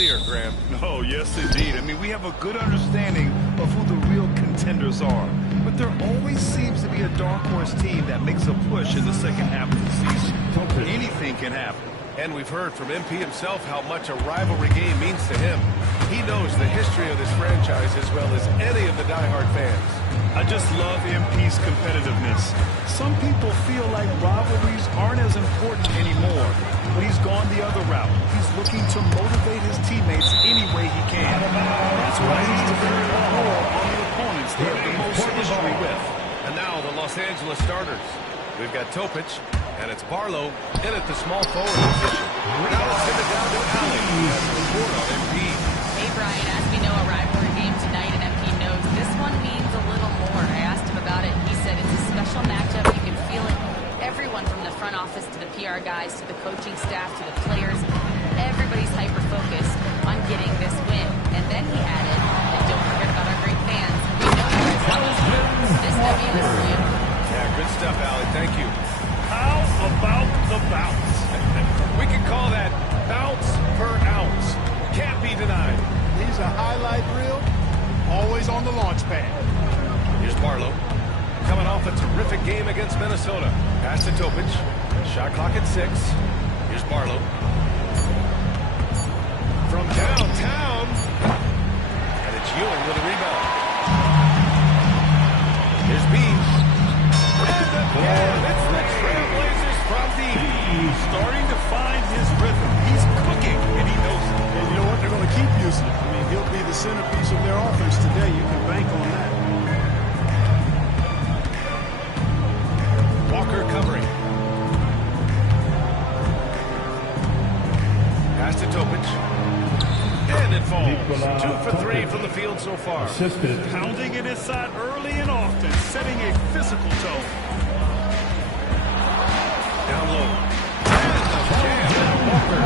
Graham. Oh, yes, indeed. I mean, we have a good understanding of who the real contenders are. But there always seems to be a dark horse team that makes a push in the second half of the season. Anything can happen. And we've heard from MP himself how much a rivalry game means to him. He knows the history of this franchise as well as any of the diehard fans. I just love MP's competitiveness. Some people feel like rivalries aren't as important anymore, but he's gone the other route. He's looking to motivate his teammates any way he can. That's why he's defending more on the opponents they have the most history with. And now the Los Angeles starters. We've got Topic, and it's Barlow in at the small forward position. Now let's send it down to Allie. That's the report on MP. Hey, Brian, as we know, a rivalry game tonight, and MP knows this one means a little more. I asked him about it. He said it's a special matchup. You can feel it. Everyone from the front office to the PR guys to the coaching staff to the players, everybody's hyper-focused on getting this win. And then he added, and don't forget about our great fans. We know you guys love us. This W is for you. Yeah, good stuff, Allie. Thank you. How about the bounce? We can call that bounce per ounce. Can't be denied. He's a highlight reel, always on the launch pad. Here's Barlow. Coming off a terrific game against Minnesota. Pass to Topic. Shot clock at 6. Here's Barlow. From downtown. And it's Ewing with a rebound. Here's Bean. And again, it's the Trailblazers from deep. He's starting to find his rhythm. He's cooking, and he knows it. And you know what? They're going to keep using it. I mean, he'll be the centerpiece of their offense today. You can bank on that. Walker covering. Pass to Topic. And it falls. 2 for 3 from the field so far. Pounding it inside early and often, setting a physical tone. Down low. And Walker.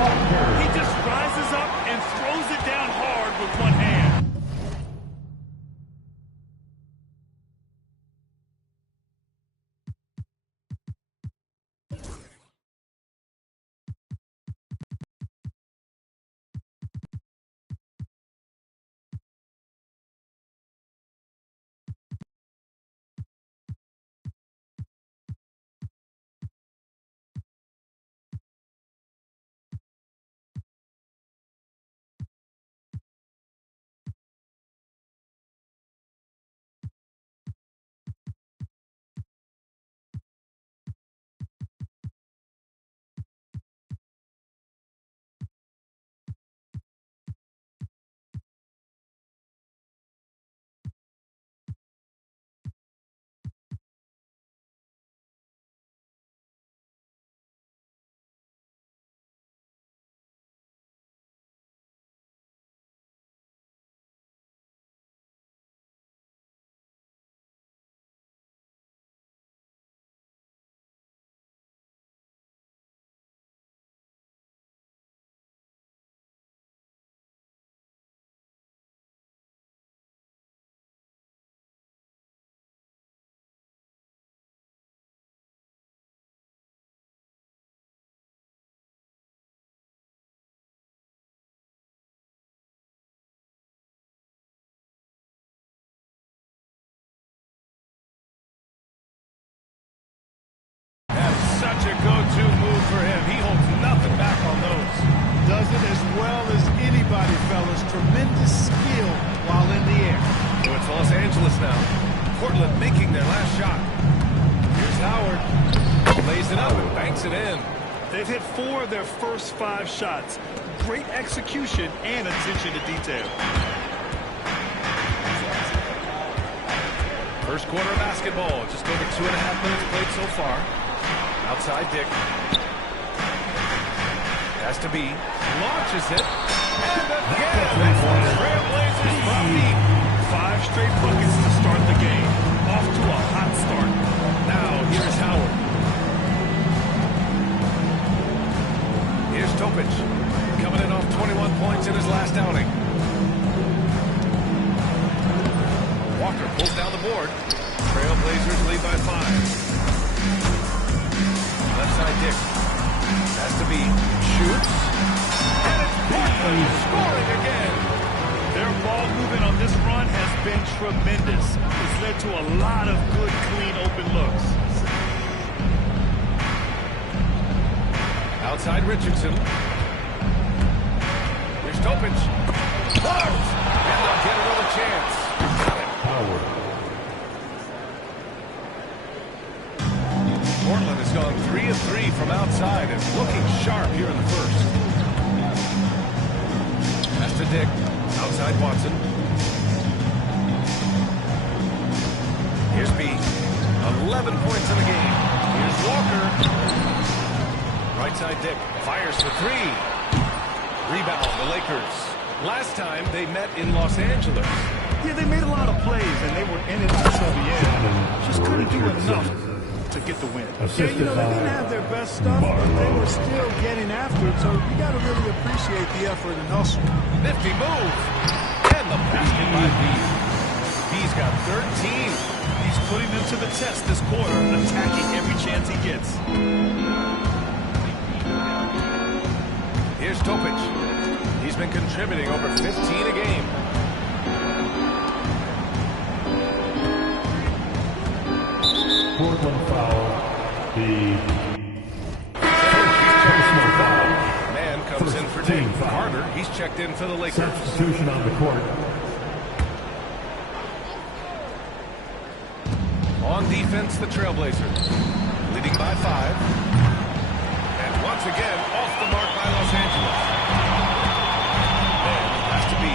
He just rises up and throws it down hard with one hand. Such a go-to move for him. He holds nothing back on those. Does it as well as anybody, fellas. Tremendous skill while in the air. So it's Los Angeles now. Portland making their last shot. Here's Howard. Lays it up and banks it in. They've hit 4 of their first 5 shots. Great execution and attention to detail. First quarter of basketball. Just over 2.5 minutes played so far. Outside Dick. Has to be. Launches it. And again, it's the Trailblazers from deep. 5 straight buckets to start the game. Off to a hot start. Now, here's Howard. Here's Topic. Coming in off 21 points in his last outing. Walker pulls down the board. Trailblazers lead by 5. Left side Dick. Has to be. Shoots. And it's Portland scoring again. Their ball movement on this run has been tremendous. It's led to a lot of good, clean, open looks. Outside Richardson. Here's Topic. Close! And they'll get another chance. Got it. Portland has gone 3 of 3 from outside and looking sharp here in the first. Pass to Dick. Outside Watson. Here's B. 11 points in the game. Here's Walker. Right side Dick. Fires for 3. Rebound, the Lakers. Last time they met in Los Angeles. Yeah, they made a lot of plays, and they were in it until the end. Just couldn't do enough to get the win. Yeah, you know, they didn't have their best stuff, but they were still getting after it, so you got to really appreciate the effort and hustle. Nifty move. And the basket by B. B's got 13. He's putting them to the test this quarter, attacking every chance he gets. Here's Topic. He's been contributing over 15 a game. Portland foul. The Personal foul. Man comes in for First team Dick. foul. Carter, he's checked in for the Lakers. substitution on the court. On defense, the Trailblazers. Leading by 5. And once again, off the mark by Los Angeles. And has to be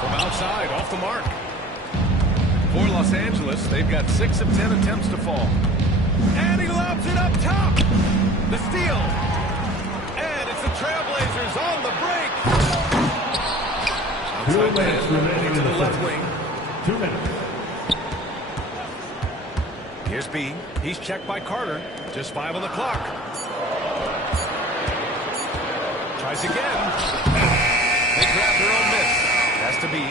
from outside, off the mark. For Los Angeles, they've got 6 of 10 attempts to fall. And he lobs it up top. The steal. And it's the Trailblazers on the break. 2 minutes Man, remaining to in the the left first. wing. 2 minutes. Here's B. He's checked by Carter. Just 5 on the clock. Tries again. They grab their own miss. Has to be.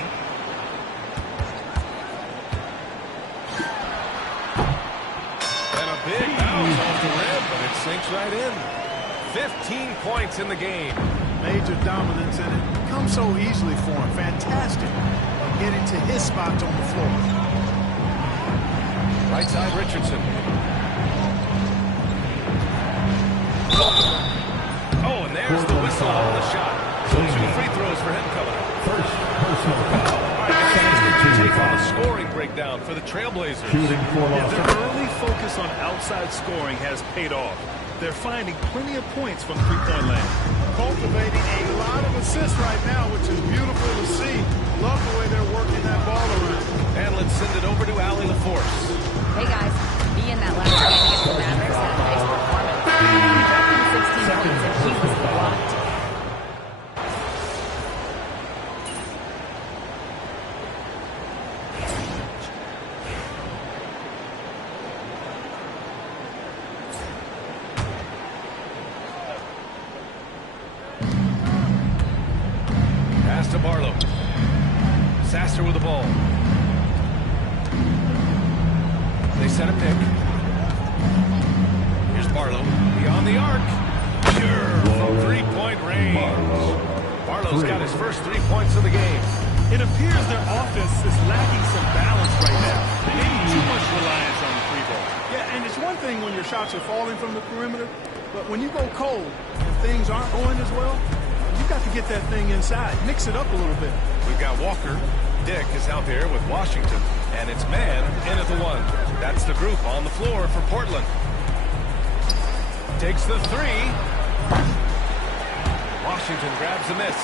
And a big bounce off the rim, but it sinks right in. 15 points in the game. Major dominance, and it comes so easily for him. Fantastic. And getting to his spots on the floor. Right side Richardson. Oh, and there's the whistle on the shot. So 2 free throws for him coming up. First personal foul. Take on a scoring breakdown for the Trailblazers. Shooting for Yeah, Los their Angeles. early focus on outside scoring has paid off. They're finding plenty of points from three-point land. Cultivating a lot of assists right now, which is beautiful to see. Love the way they're working that ball around. And let's send it over to Allie LaForce. Hey guys, me in that last game against the Mavericks had a nice performance. He dropped in 16 points and he was locked. Pass to Barlow. Sasser with the ball. They set a pick. Here's Barlow. Beyond the arc. Pure from 3-point range. Barlow's got his first 3 points of the game. It appears their offense is lacking some balance right now. They need too much reliance on the free ball. Yeah, and it's one thing when your shots are falling from the perimeter, but when you go cold and things aren't going as well, you got to get that thing inside. Mix it up a little bit. We've got Walker. Dick is out there with Washington. And it's man in at the 1. That's the group on the floor for Portland. Takes the 3. Washington grabs the miss.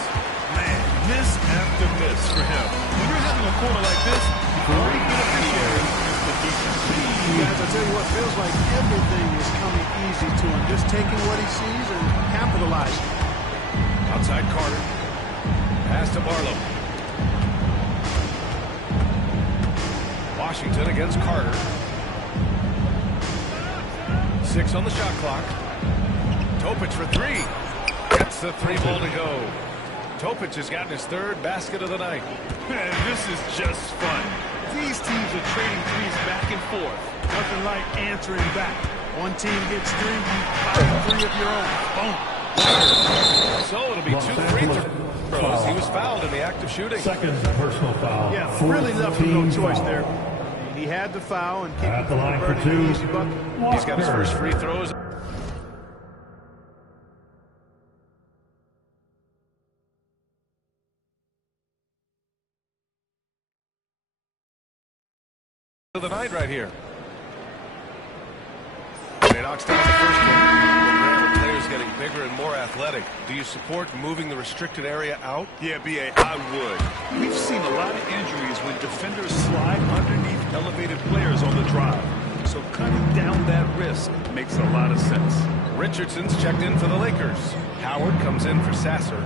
Man, miss after miss for him. When you're having a quarter like this, the only beneficiary is the defense. Guys, I tell you what, feels like everything is coming easy to him. Just taking what he sees and capitalizing. Outside Carter. Pass to Barlow. Washington against Carter. 6 on the shot clock. Topic for 3. Gets the 3-ball to go. Topic has gotten his 3rd basket of the night. Man, this is just fun. These teams are trading threes back and forth. Nothing like answering back. One team gets 3, you fire 3 of your own. Boom. So it'll be Los 2 free Angeles throws. foul. He was fouled in the act of shooting. Second personal foul. Yeah, really left him no 14 choice foul. there. He had the foul and keep At him the line for converting an 2. easy bucket. He's got his first free throws. Of the night right here. He knocks down the first one. The players getting bigger and more athletic. Do you support moving the restricted area out? Yeah, B.A., I would. We've seen a lot of injuries when defenders slide underneath elevated players on the drive. So cutting down that risk makes a lot of sense. Richardson's checked in for the Lakers. Howard comes in for Sasser.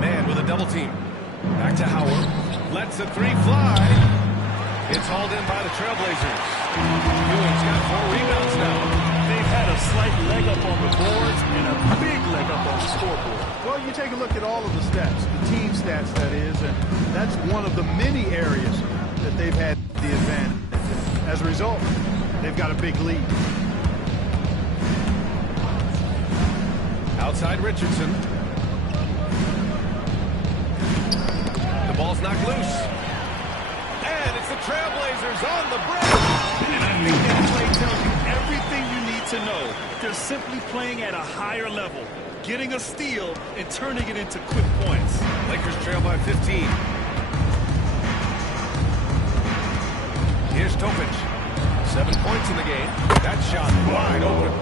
Man with a double team. Back to Howard. Lets the 3 fly. It's hauled in by the Trailblazers. Ewing's got 4 rebounds now. They've had a slight leg up on the boards and a big leg up on the scoreboard. Well, you take a look at all of the stats, the team stats, that is, and that's one of the many areas that they've had the advantage. As a result, they've got a big lead. Outside Richardson. The ball's knocked loose. And it's the Trailblazers on the break. And I think that play tells you everything you need to know. They're simply playing at a higher level, getting a steal and turning it into quick points. Lakers trail by 15. Here's Topic. 7 points in the game. That shot wide open.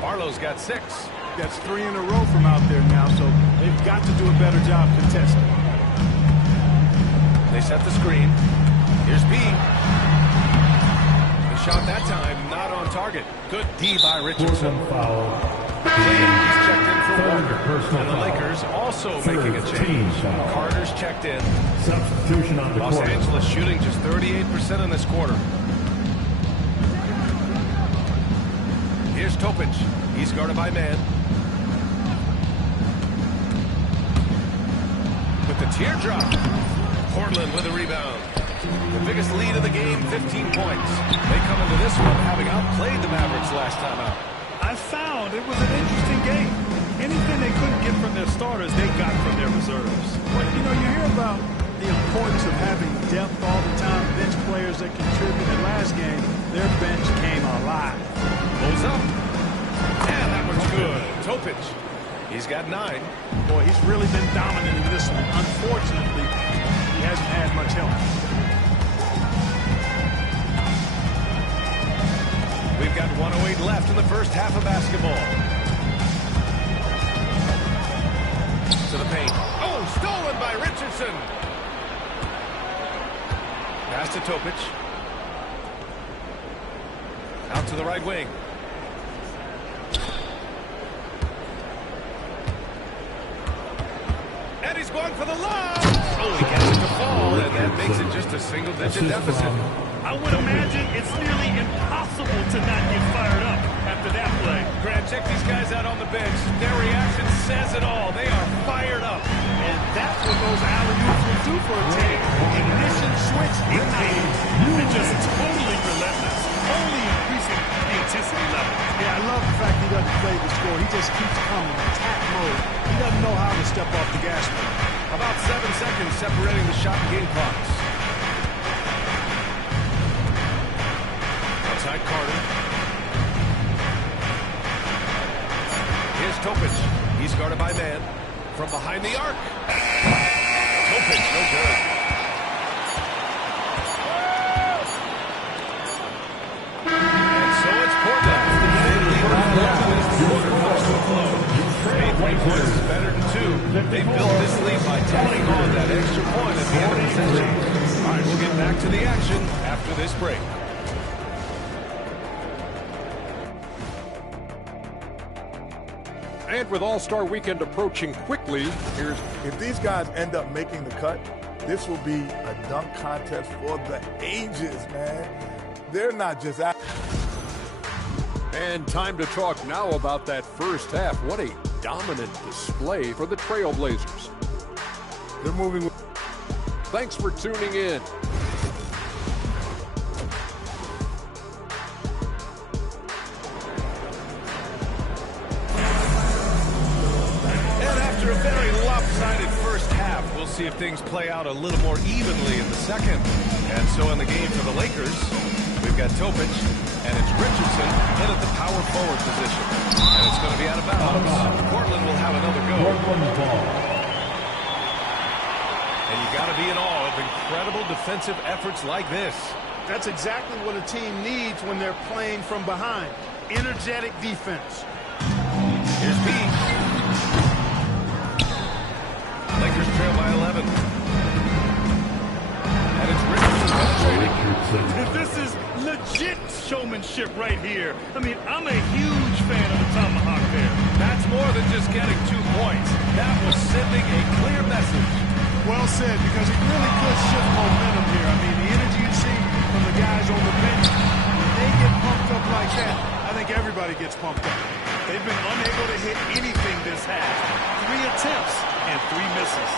Barlow's got 6. That's 3 in a row from out there now, so they've got to do a better job contesting. They set the screen. Here's B. The shot that time not on target. Good D by Richardson. Foul. He's checked in for Third Walker. personal And the foul. Lakers also Third making a team change. foul. Carter's checked in. Substitution on the Los court. Angeles shooting just 38% in this quarter. Here's Topic. He's guarded by man. With the teardrop. Portland with a rebound. The biggest lead of the game, 15 points. They come into this one having outplayed the Mavericks last time out. I found it was an interesting game. Anything they couldn't get from their starters, they got from their reserves. Well, you know, you hear about the importance of having depth all the time, bench players that contribute. In last game, their bench came alive. Pulls up. And that one's good. Topic. He's got 9. Boy, he's really been dominant in this one. Unfortunately, he hasn't had much help. We've got 1:08 left in the first half of basketball. To the paint. Oh, stolen by Richardson. Pass to Topic. Out to the right wing. And he's going for the lob. Oh, he gets it to fall, and that makes it just a single-digit deficit. I would imagine it's nearly impossible to not get fired up after that play. Grant, check these guys out on the bench. Their reaction says it all. They are fired up. And that's what those alley-oops will do for a team. Ignition switch ignited. And just totally relentless, only increasing the intensity level. Yeah, I love the fact he doesn't play the score. He just keeps coming, attack mode. He doesn't know how to step off the gas pedal. About 7 seconds separating the shot and game clocks. Outside Carter. Here's Topic. He's guarded by man. From behind the arc. Topic, no good. And so it's Portland. Points is better than 2. They built this lead by tacking on that extra point at the end of the possession. All right, we'll get back to the action after this break. And with All-Star Weekend approaching quickly, here's... If these guys end up making the cut, this will be a dunk contest for the ages, man. They're not just out. And time to talk now about that first half. What a dominant display for the Trailblazers. They're moving. Thanks for tuning in. one-sided first half. We'll see if things play out a little more evenly in the second. And so in the game for the Lakers, we've got Topic, and it's Richardson in at the power forward position. And it's going to be out of bounds. Portland will have another go. And you got to be in awe of incredible defensive efforts like this. That's exactly what a team needs when they're playing from behind. Energetic defense. Here's B. Lakers trail by 11. And it's Richardson penetrating. This is legit showmanship right here. I mean, I'm a huge fan of the tomahawk there. That's more than just getting 2 points. That was sending a clear message. Well said, because it really could shift momentum here. I mean, the energy you see from the guys on the bench, when they get pumped up like that, I think everybody gets pumped up. They've been unable to hit anything this half. 3 attempts and 3 misses.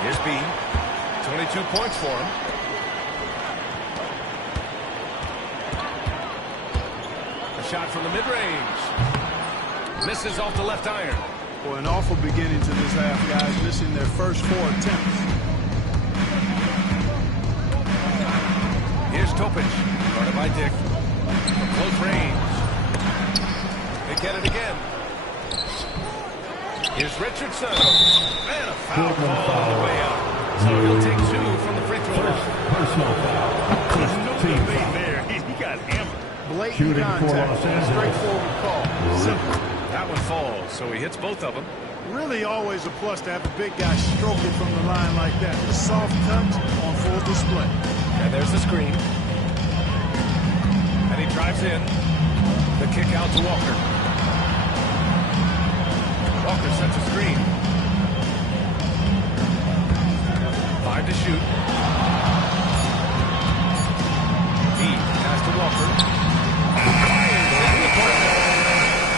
Here's B. 22 points for him. A shot from the mid-range. Misses off the left iron. Boy, an awful beginning to this half, guys, missing their first 4 attempts. Here's Topic, guarded by Dick. From close range. They get it again. Here's Richardson. And a foul call on the way out. So he'll take 2 from the free throw line. Personal foul. There's no debate there. He got hammered. Blatant Shooting for contact. Los Angeles. Straightforward call. Simple. That one falls, so he hits both of them. Really always a plus to have a big guy stroke it from the line like that. The soft touch on full display. And there's the screen. And he drives in. The kick out to Walker. Walker sets a screen. 5 to shoot. He pass to Walker. Fires in the corner.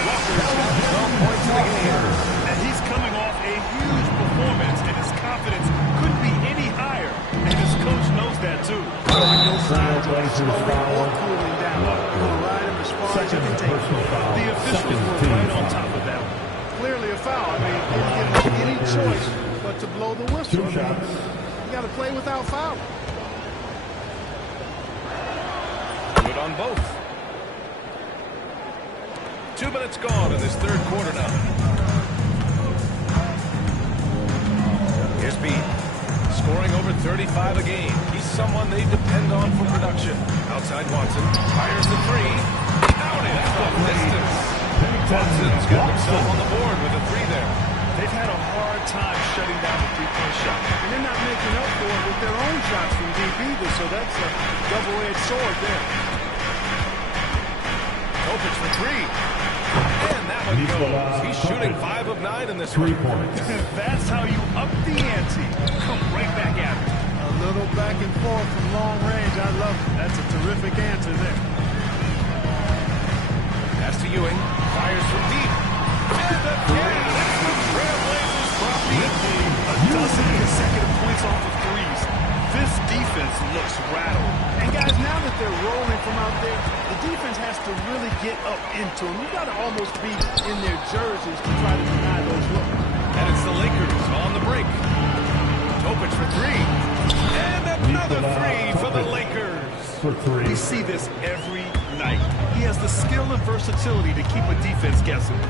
Walker's got 12 points in the game. And he's coming off a huge performance, and his confidence couldn't be any higher. And his coach knows that, too. No signs of slowing or cooling down. We'll ride him as far as he can take. The officials were right on top of that one. Clearly a foul. I mean, they didn't give him any choice but to blow the whistle. 2 shots. You got to play without foul. Good on both. 2 minutes gone in this third quarter now. Here's B. Scoring over 35 a game. He's someone they depend on for production. Outside Watson. Fires the 3. Counted from distance. Watson's got himself on the board with a 3 there. They've had a hard time shutting down the three-point shot. And they're not making up for it with their own shots from deep either, so that's a double-edged sword there. Topic for 3. And that one goes. He's shooting 5 of 9 in this 3 one. points. That's how you up the ante. Come right back at it. A little back and forth from long range. I love it. That's a terrific answer there. Pass to Ewing. Fires from deep. And again, it's the Trailblazers from deep. A dozen consecutive points off of threes. This defense looks rattled. And guys, now that they're rolling from out there, the defense has to really get up into them. You got to almost be in their jerseys to try to deny those looks. And it's the Lakers on the break. Topic for 3. And another 3 for the Lakers. For 3. We see this every night. He has the skill and versatility to keep a defense guessing.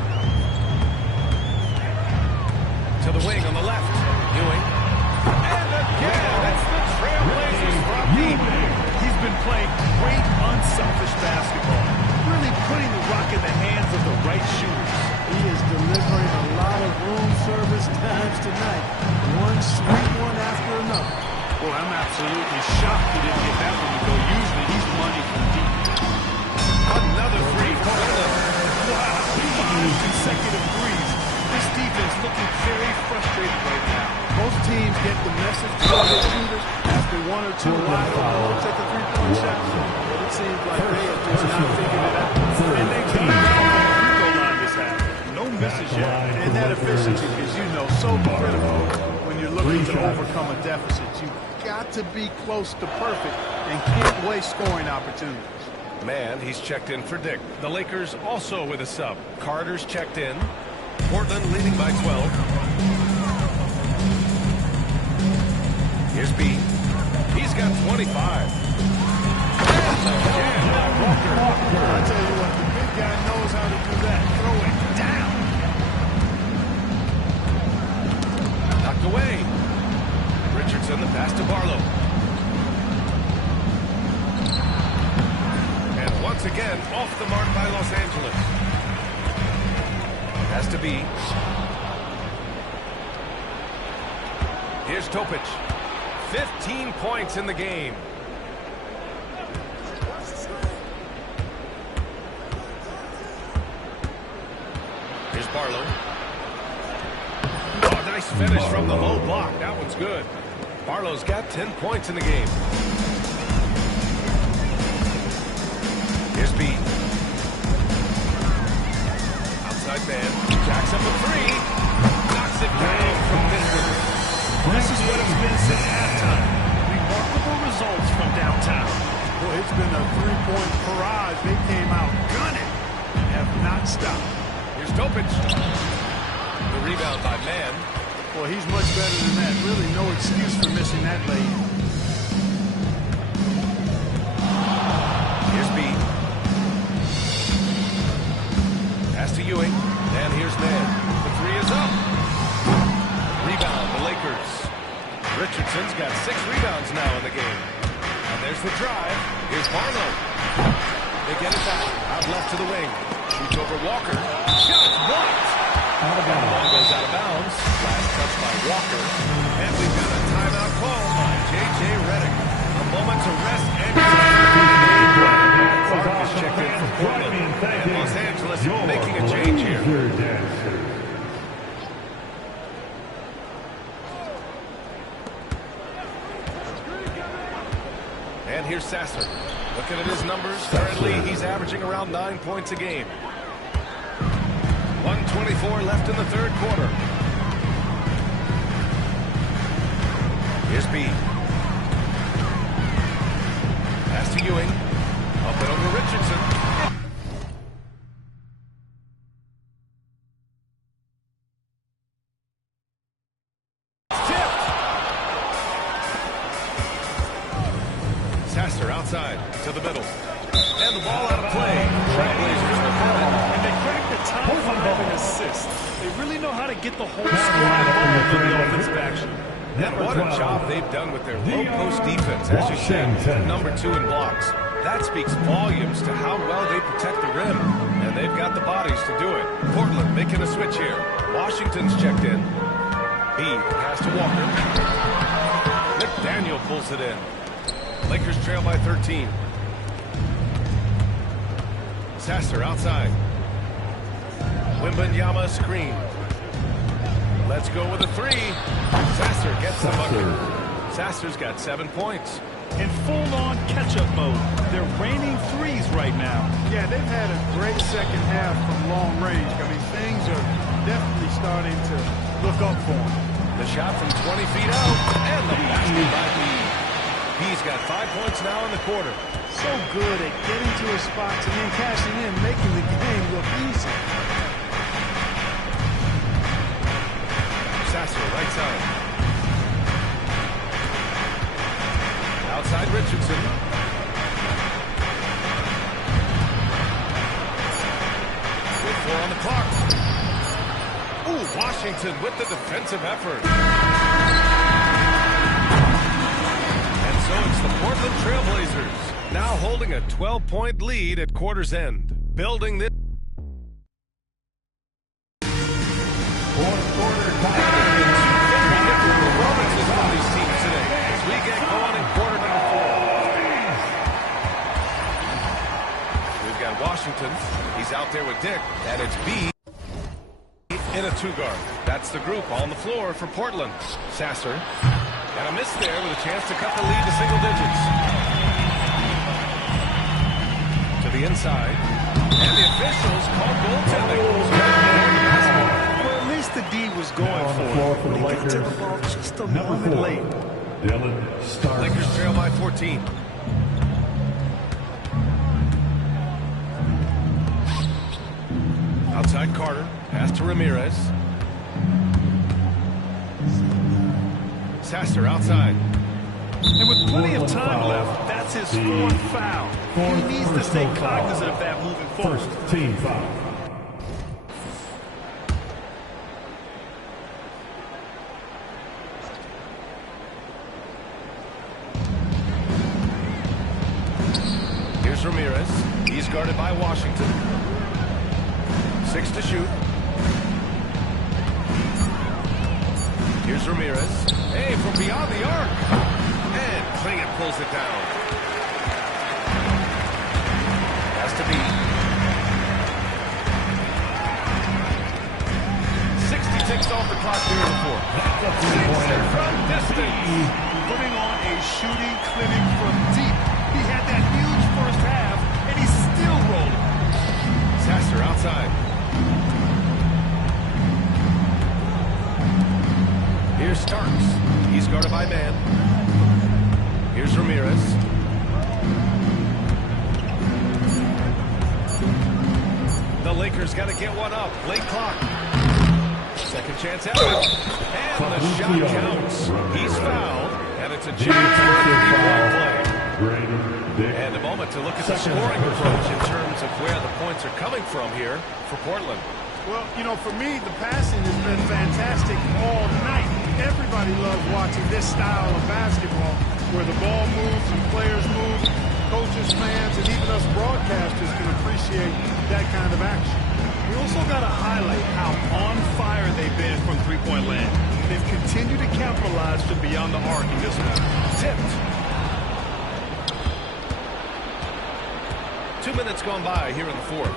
To the wing on the left. Ewing. And again, it's the Trailblazers from deep. He's been playing great, unselfish basketball. Really putting the rock in the hands of the right shooters. He is delivering a lot of room service times tonight. One sweet one after another. Well, I'm absolutely shocked he didn't get that one to go. Usually he's money from deep. Another 3 for Portland. Wow, 5 consecutive threes. This defense looking very frustrated right now. Most teams get the message to their shooters after 1 or 2 wide open take a 3-point shot. But it seems like they have just not figured it out. And they come down on the free throw line this half. No misses yet. And that efficiency, as you know, so critical when you're looking to overcome a deficit. You've got to be close to perfect and can't waste scoring opportunities. Man, he's checked in for Dick. The Lakers also with a sub. Carter's checked in. Portland leading by 12. Here's B. He's got 25. I tell you what, the big guy knows how to do that. Throw it down. Knocked away. Richardson, the pass to Barlow. And once again, off the mark by Los Angeles. Has to be. Here's Topic. 15 points in the game. Here's Barlow. Oh, nice finish from the low block. That one's good. Barlow's got 10 points in the game. Here's B. Outside man. Jacks up a three. Knocks it down from distance. This is what it's been since halftime. Remarkable results from downtown. Boy, it's been a three-point barrage. They came out gunning and have not stopped. Here's Topic. The rebound by Mann. Well, he's much better than that. Really no excuse for missing that lay. Here's B. Pass to Ewing. And here's Mann. The three is up. Rebound, the Lakers. Richardson's got 6 rebounds now in the game. And there's the drive. Here's Barlow. They get it back. Out left to the wing. Shoots over Walker. Shot blocked. Ball goes out of bounds. Last touch by Walker. And we've got a timeout call by J.J. Redick. A moment to rest and Clark is checked in for Portland. And Los Angeles making a change here. And here's Sasser. Looking at his numbers, currently he's averaging around 9 points a game. 1:24 left in the third quarter. Here's B. Pass to Ewing. Up and over Richardson. Tipped. Sasser outside to the middle. And the ball out of play. Trailblazers defend it. And they cracked the top 5 in assists. They really know how to get the whole squad involved in the offensive action. And what a job they've done with their low-post defense, as you said, number 2 in blocks. That speaks volumes to how well they protect the rim, and they've got the bodies to do it. Portland making a switch here. Washington's checked in. B, pass to Walker. McDaniel pulls it in. Lakers trail by 13. Sasser outside. Wembanyama screen. Let's go with a three. Sasser gets the bucket. Sasser's got 7 points. In full-on catch-up mode. They're raining threes right now. Yeah, they've had a great second half from long range. I mean, things are definitely starting to look up for them. The shot from 20 feet out, and the basket by B. He's got 5 points now in the quarter. So good at getting to his spots and then cashing in, making the game look easy. Sasser, right side. Outside Richardson. With 4 on the clock. Ooh, Washington with the defensive effort. And so it's the Portland Trailblazers now holding a 12-point lead at quarter's end. Building this. Performances from these teams today as we get going in quarter number 4. We've got Washington. He's out there with Dick, and it's B in a 2-guard. That's the group on the floor for Portland. Sasser, and a miss there with a chance to cut the lead to single digits. To the inside, and the officials call goaltending. The D was going for it. He got to the ball just a moment late. Dylan Starks. Lakers trail by 14. Outside Carter. Pass to Ramirez. Sasser outside. And with plenty of time left, that's his fourth foul. He needs to stay cognizant of that moving forward. First team foul. Here's Ramirez. He's guarded by Washington. 6 to shoot. Here's Ramirez. Hey, from beyond the arc. And Klinger pulls it down. Has to be. 60 ticks off the clock here in the fourth. From distance. Putting on a shooting clinic from deep. He had that huge first half, and he's still rolling. Sasser outside. Here's Starks. He's guarded by man. Here's Ramirez. The Lakers got to get one up. Late clock. Second chance at it. And the shot counts. He's fouled. And it's a chance for a three-point play. And a moment to look at the scoring approach in terms of where the points are coming from here for Portland. Well, you know, for me, the passing has been fantastic all night. Everybody loves watching this style of basketball where the ball moves and players move. Coaches, fans, and even us broadcasters can appreciate that kind of action. We also got to highlight how on fire they've been from three-point land. They've continued to capitalize from beyond the arc in this one. Tipped. 2 minutes gone by here in the fourth.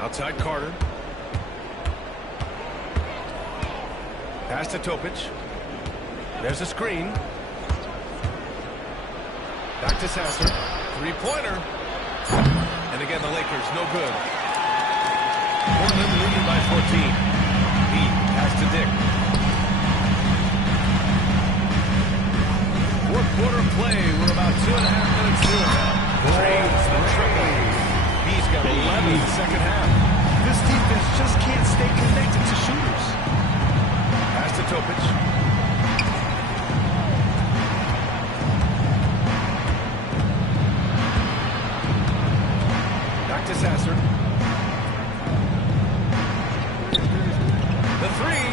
Outside Carter. Pass to Topic. There's a screen. Back to Sasser. Three-pointer. And again, the Lakers, no good. Portland leading by 14. Lee, pass to Dick. Fourth quarter play. We're about 2.5 minutes through it now. Drains the triple. He's got 11 in the second half. This defense just can't stay connected to shooters. Pass to Topic. Back to Sasser. The three.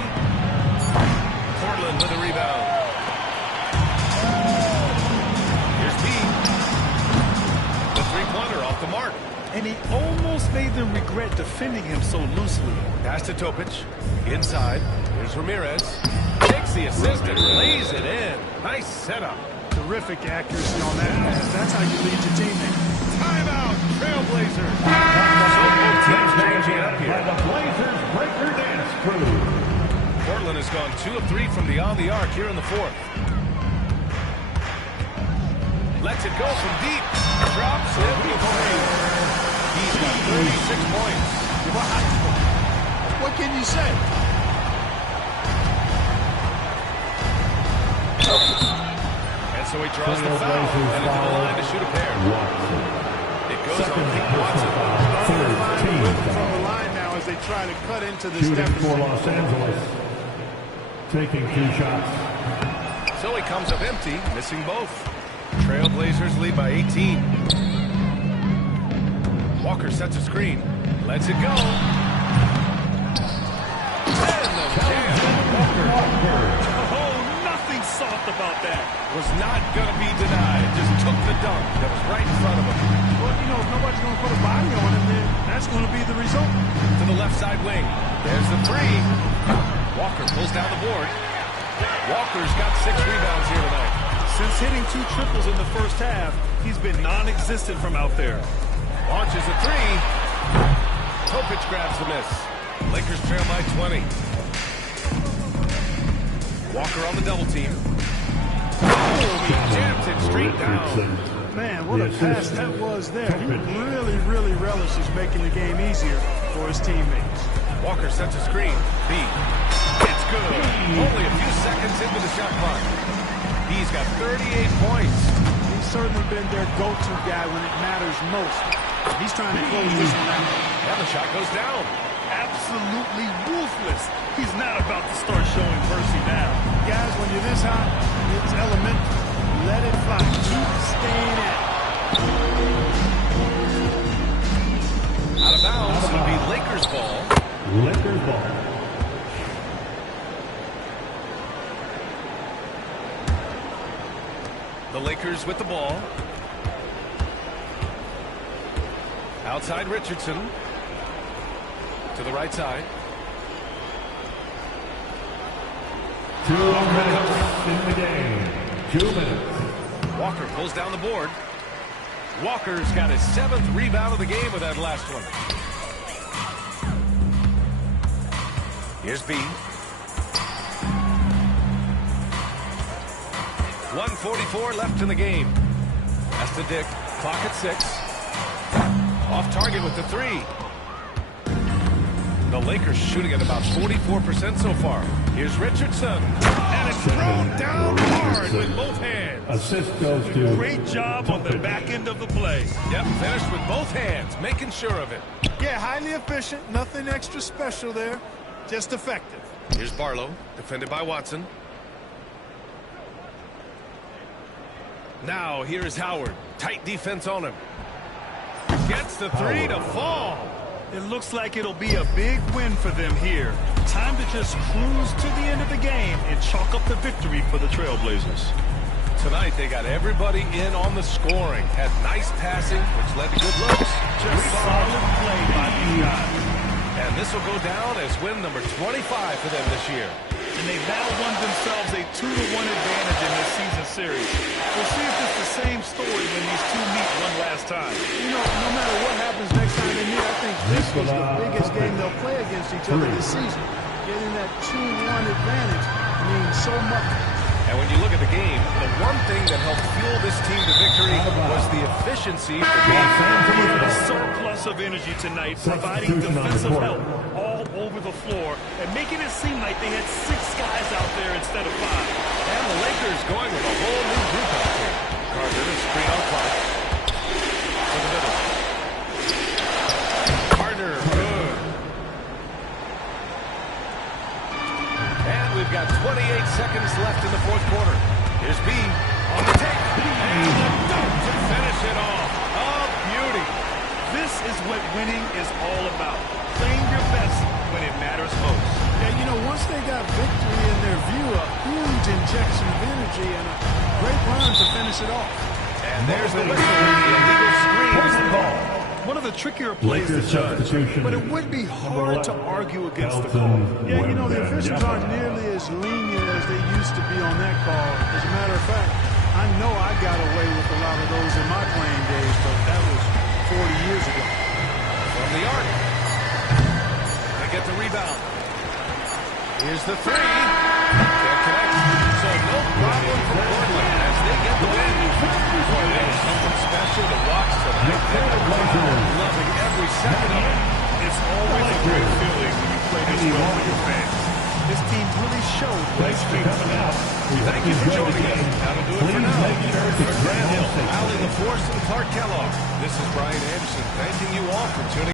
Portland with a rebound. Here's B. The three-pointer off the mark. And he almost made them regret defending him so loosely. Pass to Topic. Inside. Here's Ramirez. Takes the assist and lays it in. Nice setup. Terrific accuracy on that pass. That's how you lead your teammate. Timeout, Trailblazers. So both teams changing up here. The Blazers breaker dance crew. Portland has gone 2 of 3 from beyond the arc here in the fourth. Lets it go from deep. Drops it. He's got 36 points. What can you say? And so he draws the foul and into the line to shoot a pair. It goes on Pete Watson. From the line now as they try to cut into this Shooting deficit. for Los Angeles. Taking 2 shots. So he comes up empty, missing both. Trailblazers lead by 18. Walker sets a screen. Lets it go. And the jam. Oh, nothing soft about that. Was not going to be denied. Just took the dunk that was right in front of him. Well, you know, if nobody's going to put a body on him, then that's going to be the result. To the left side wing. There's the three. Walker pulls down the board. Walker's got 6 rebounds here tonight. Since hitting 2 triples in the first half, he's been non-existent from out there. Launches a three. Topic grabs the miss. Lakers trail by 20. Walker on the double team. Oh, he jams it straight down. Man, what a pass that was there. He really relishes making the game easier for his teammates. Walker sets a screen. B. It's good. Only a few seconds into the shot clock. He's got 38 points. He's certainly been their go-to guy when it matters most. He's trying to close this one out. And the shot goes down. Absolutely ruthless. He's not about to start showing mercy now. Guys, when you're this hot, it's elemental. Let it fly. Keep staying at it. Out of bounds. It'll be Lakers ball. Lakers ball. The Lakers with the ball. Outside Richardson. To the right side. 2 minutes in the game. 2 minutes. Walker pulls down the board. Walker's got his 7th rebound of the game with that last one. Here's B. 1:44 left in the game. That's to Dick. Clock at 6. Off target with the 3. The Lakers shooting at about 44% so far. Here's Richardson. And it's thrown down hard with both hands. Assist goes to... Great job on the back end of the play. Yep, finished with both hands, making sure of it. Yeah, highly efficient. Nothing extra special there. Just effective. Here's Barlow, defended by Watson. Now, here's Howard. Tight defense on him. Gets the 3 to fall. It looks like it'll be a big win for them here. Time to just cruise to the end of the game and chalk up the victory for the Trailblazers. Tonight, they got everybody in on the scoring. Had nice passing, which led to good looks. Just solid play by these guys. And this will go down as win number 25 for them this year. And they've now won themselves a 2-1 advantage in this season series. We'll see if it's the same story when these two meet one last time. You know, no matter what happens next time they meet, I think this was the biggest game they'll play against each other this season. Getting that 2-1 advantage means so much. And when you look at the game, the one thing that helped fuel this team to victory was the efficiency for A surplus of energy tonight, providing defensive help all over the floor and making it seem like they had 6 guys out there instead of 5. And the Lakers going with a whole new group out here. Carter to screen on Clark. To the middle. Carter, good. And we've got 28 seconds left in the 4th quarter. Here's B on the take. And the dunk to finish it off. A beauty. This is what winning is all about. Playing your best when it matters most. Yeah, you know, once they got victory in their view, a huge injection of energy and a great run to finish it off. And there's the whistle. The illegal screen. One of the trickier plays to judge, but it would be hard to argue against the call. Yeah, you know, the officials aren't nearly as lenient as they used to be on that call. As a matter of fact, I know I got away with a lot of those in my playing days, but that was 40 years ago. From the arc. They get the rebound. Here's the 3. Can't connect. So no problem for Portland as they get the win. Boy, there's something special to watch tonight. Loving every second of it. It's always a great feeling when you play this well with your fans. This team really showed what it's capable of. Thank you for joining us. That'll do it for now. For Grant Hill, Allie LaForce, and Clark Kellogg, this is Brian Anderson thanking you all for tuning in.